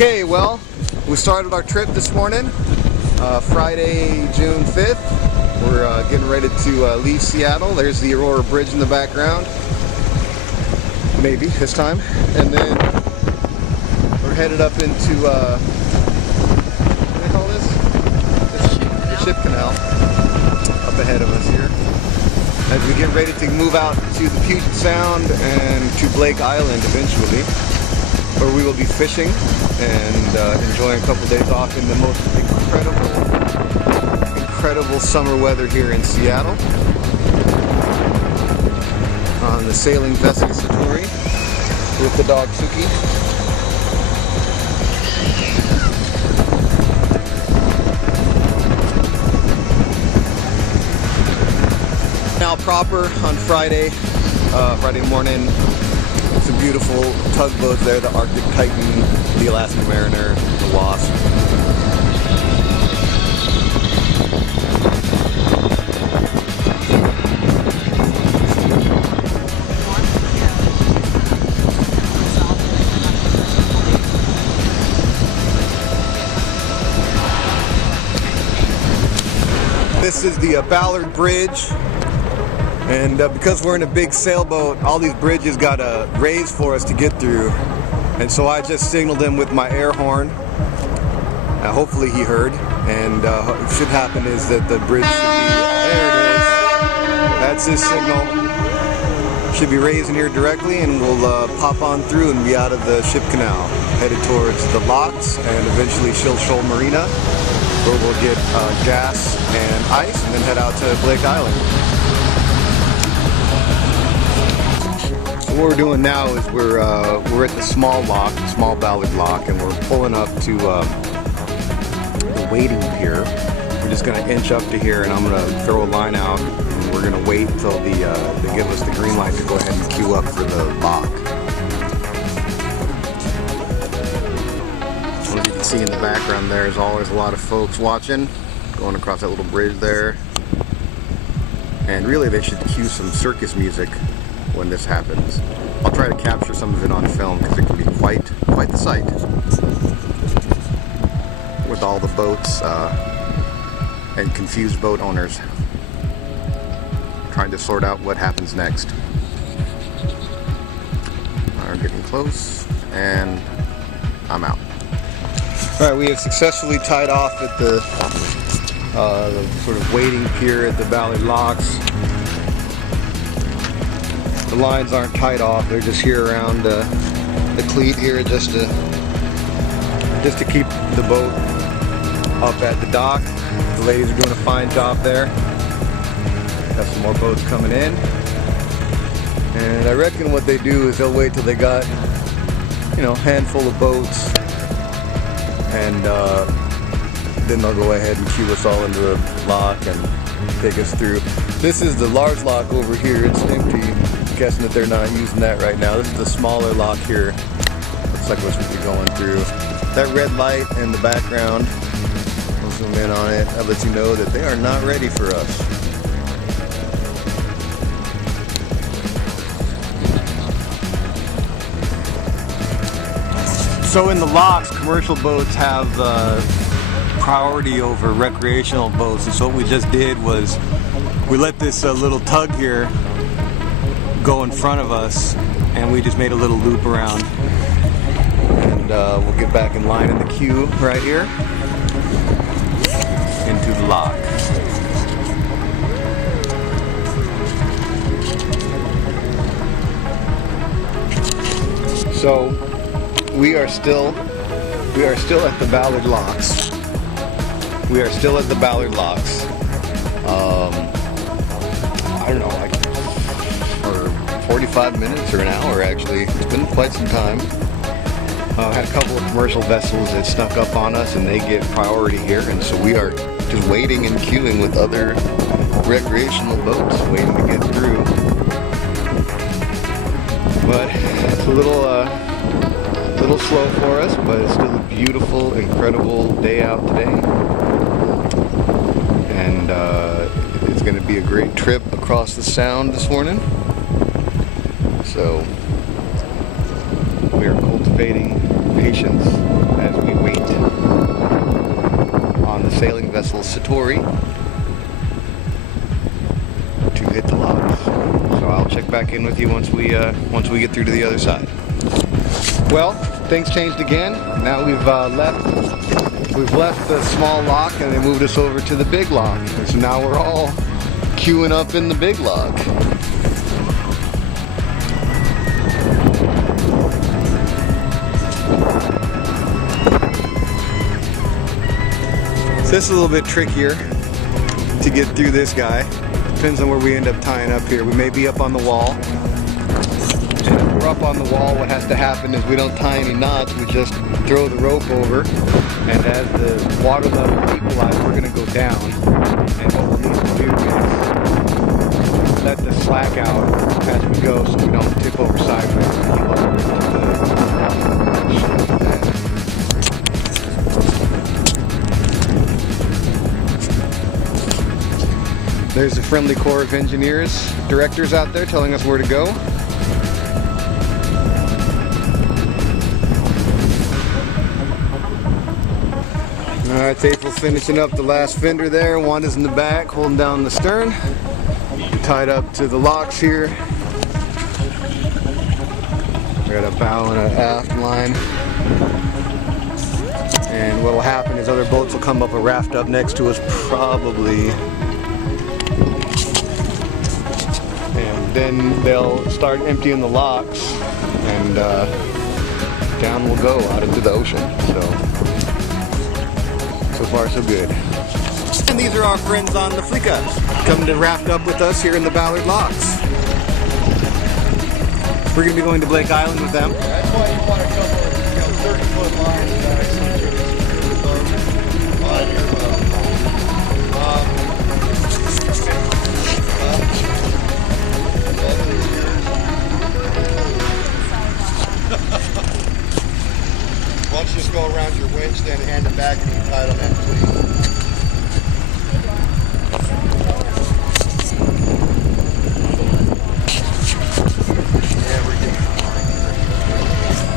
Okay, well, we started our trip this morning, Friday, June 5th. We're getting ready to leave Seattle. There's the Aurora Bridge in the background. Maybe this time. And then we're headed up into, what do they call this? The ship canal up ahead of us here. As we get ready to move out to the Puget Sound and to Blake Island eventually, where we will be fishing and enjoying a couple days off in the most incredible summer weather here in Seattle on the sailing vessel Satori with the dog Suki. Now proper on Friday morning. Some beautiful tugboats there, the Arctic Titan, the Alaskan Mariner, the Wasp. This is the Ballard Bridge. And because we're in a big sailboat, all these bridges got a raise for us to get through. And so I just signaled him with my air horn. Hopefully he heard. And what should happen is that the bridge should be, there it is. That's his signal. Should be raising here directly, and we'll pop on through and be out of the ship canal, headed towards the locks and eventually Shoal Marina, where we'll get gas and ice and then head out to Blake Island. What we're doing now is we're at the small Ballard lock, and we're pulling up to the waiting pier. We're just going to inch up to here, and I'm going to throw a line out, and we're going to wait until they give us the green light to go ahead and queue up for the lock. As you can see in the background, there's always a lot of folks watching, going across that little bridge there. And really, they should cue some circus music when this happens. I'll try to capture some of it on film because it can be quite the sight with all the boats and confused boat owners trying to sort out what happens next. We're getting close, and I'm out. Alright, we have successfully tied off at the sort of waiting pier at the Ballard locks. The lines aren't tied off, they're just here around the cleat here just to keep the boat up at the dock. The ladies are doing a fine job there. Got some more boats coming in. And I reckon what they do is they'll wait till they got, a handful of boats, and then they'll go ahead and queue us all into the lock and take us through. This is the large lock over here, it's empty. I'm guessing that they're not using that right now. This is the smaller lock here. Looks like what we'll be going through. That red light in the background, we'll zoom in on it. That lets you know that they are not ready for us. So in the locks, commercial boats have priority over recreational boats, and so what we just did was we let this little tug here go in front of us, and we just made a little loop around, and we'll get back in line in the queue right here into the lock. So we are still at the Ballard locks. We are still at the Ballard locks. I don't know, like for 45 minutes or an hour actually. It's been quite some time. Had a couple of commercial vessels that snuck up on us, and they get priority here, and so we are just waiting and queuing with other recreational boats waiting to get through. But it's a little slow for us, but it's still a beautiful, incredible day out today. And it's going to be a great trip across the Sound this morning. So we are cultivating patience as weight on the sailing vessel Satori to hit the logs. So I'll check back in with you once we get through to the other side. Well, things changed again. Now we've left the small lock and they moved us over to the big lock. And so now we're all queuing up in the big lock. So this is a little bit trickier to get through this guy. Depends on where we end up tying up here. We may be up on the wall. And if we're up on the wall, what has to happen is we don't tie any knots, we just throw the rope over. And as the water level equalizes, we're going to go down. And what we'll need to do is let the slack out as we go so we don't tip over sideways and keel over to the There's the friendly Corps of Engineers directors out there telling us where to go. Alright, April's finishing up the last fender there. Wanda's in the back holding down the stern. We're tied up to the locks here. We got a bow and an aft line. And what will happen is other boats will come up a raft up next to us probably. And then they'll start emptying the locks and down we'll go out into the ocean. So far so good. And these are our friends on the Fleeka, coming to raft up with us here in the Ballard locks. We're going to be going to Blake Island with them. That's why you want to couple of 30-foot lines on your Why don't you just go around your winch, then hand it back and you tie it on that cleat.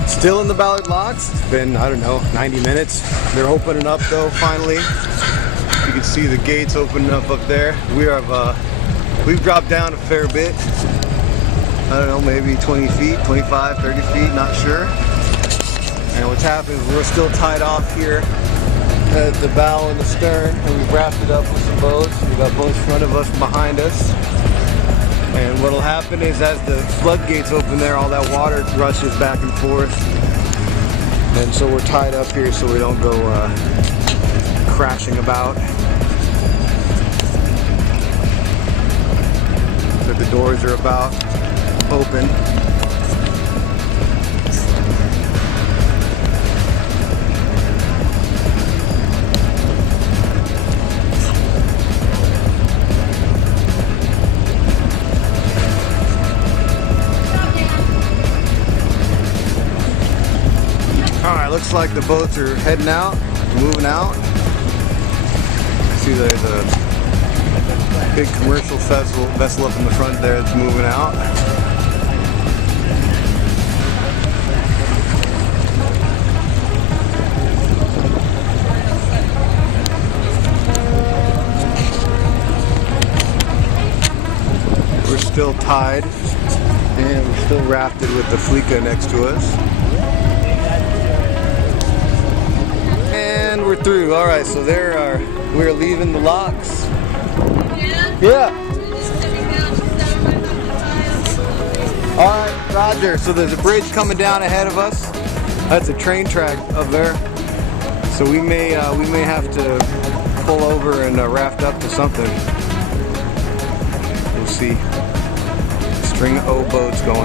Still in the Ballard locks. It's been, I don't know, 90 minutes. They're opening up though, finally. You can see the gates opening up there. We've dropped down a fair bit. I don't know, maybe 20 feet, 25, 30 feet, not sure. And what's happening is we're still tied off here at the bow and the stern, and we've rafted up with some boats. We've got boats in front of us, behind us. And what'll happen is as the floodgates open there, all that water rushes back and forth. And so we're tied up here so we don't go crashing about. So the doors are about open. Alright, looks like the boats are heading out, moving out. I see there's a big commercial vessel up in the front there that's moving out. We're still tied and we're still rafted with the Fleeka next to us. And we're through. All right, so we're leaving the locks. Yeah. All right, Roger. So there's a bridge coming down ahead of us. That's a train track up there. So we may have to pull over and raft up to something. We'll see. String of O boats going